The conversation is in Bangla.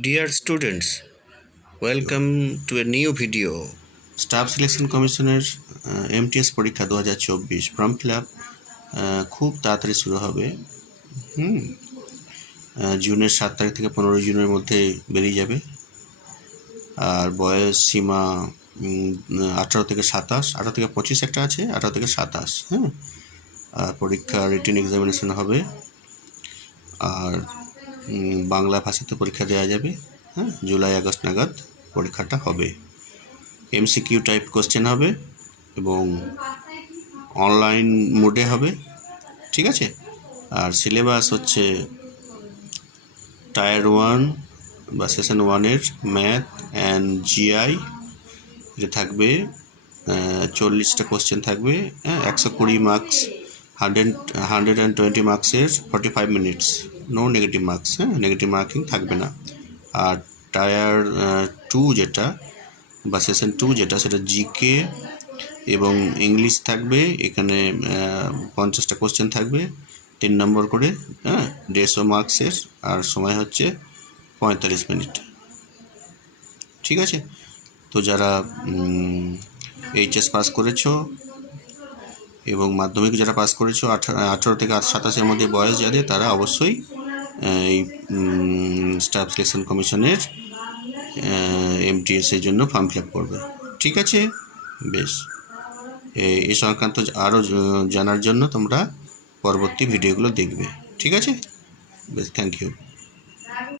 Dear students, welcome to a new video. Staff selection কমিশনের MTS পরীক্ষা 2024 ফর্ম ফিল আপ খুব তাড়াতাড়ি শুরু হবে। জুনের 7 তারিখ থেকে 15 জুনের মধ্যে বেরিয়ে যাবে। আর বয়স সীমা 18 থেকে 27, 18 থেকে 25 একটা আছে, 18 থেকে 27। আর পরীক্ষা রিটেন এক্সামিনেশন হবে। আর বাংলা ভাষাতে পরীক্ষা দেওয়া যাবে। জুলাই আগস্ট নাগাদ পরীক্ষাটা হবে। MCQ টাইপ কোশ্চেন হবে এবং অনলাইন মোডে হবে, ঠিক আছে। আর সিলেবাস হচ্ছে টায়ার 1 বা সেশন 1-এর ম্যাথ অ্যান্ড GI, এটা থাকবে 40টা কোশ্চেন থাকবে, 120 মার্কস, 120 মার্কসের 45 minutes, no negative marks, negative marking থাকবে না। আর টায়ার 2 যেটা বা সেশন 2 যেটা, সেটা GK এবং ইংলিশ থাকবে। এখানে 50টা কোশ্চেন থাকবে, 3 নম্বর করে, 150 মার্কসের, আর সময় হচ্ছে 45 মিনিট, ঠিক আছে। তো যারা HS পাস করেছো এবং মাধ্যমিক যারা পাস করেছো, 18 থেকে 27-এর মধ্যে বয়স যাদের, তারা অবশ্যই এই স্টাফ সিলেকশন কমিশনের MTS এর জন্য ফর্ম ফিল আপ করবে, ঠিক আছে। বেশ, এই সংক্রান্ত আরও জানার জন্য তোমরা পরবর্তী ভিডিওগুলো দেখবে, ঠিক আছে। বেশ, থ্যাংক ইউ।